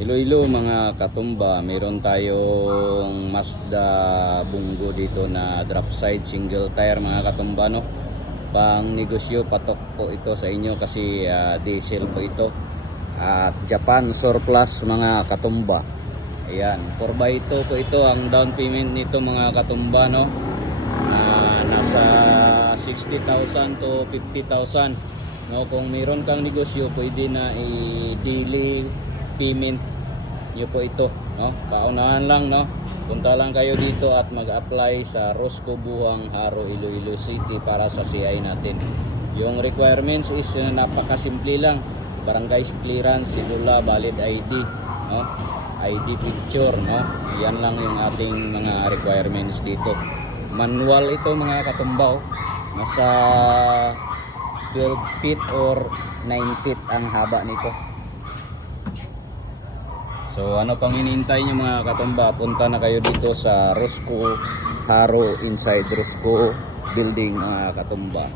Iloilo mga katumba, meron tayong Mazda Bungo dito na drop side single tire mga katumba, no? Pang negosyo, patok po ito sa inyo kasi diesel po ito. At Japan surplus mga katumba. Ayan, 4x2 po ito. Ang down payment nito mga katumba, no? Nasa 60,000 to 50,000. No, kung meron kang negosyo, pwede na i-daily payment nyo po ito, no? Paunahan lang, no? Punta lang kayo dito at mag-apply sa Rosco Buhang Haro, Iloilo City para sa CI natin. Yung requirements is napakasimple lang. Barangay clearance, cedula, valid ID, no? ID picture, no? Yan lang yung ating mga requirements dito. Manual ito mga katumbaw. Nasa 12 feet or 9 feet ang haba nito. So ano pang hinihintay nyo mga katumba, punta na kayo dito sa Rosco Haro, inside Rosco building mga katumba.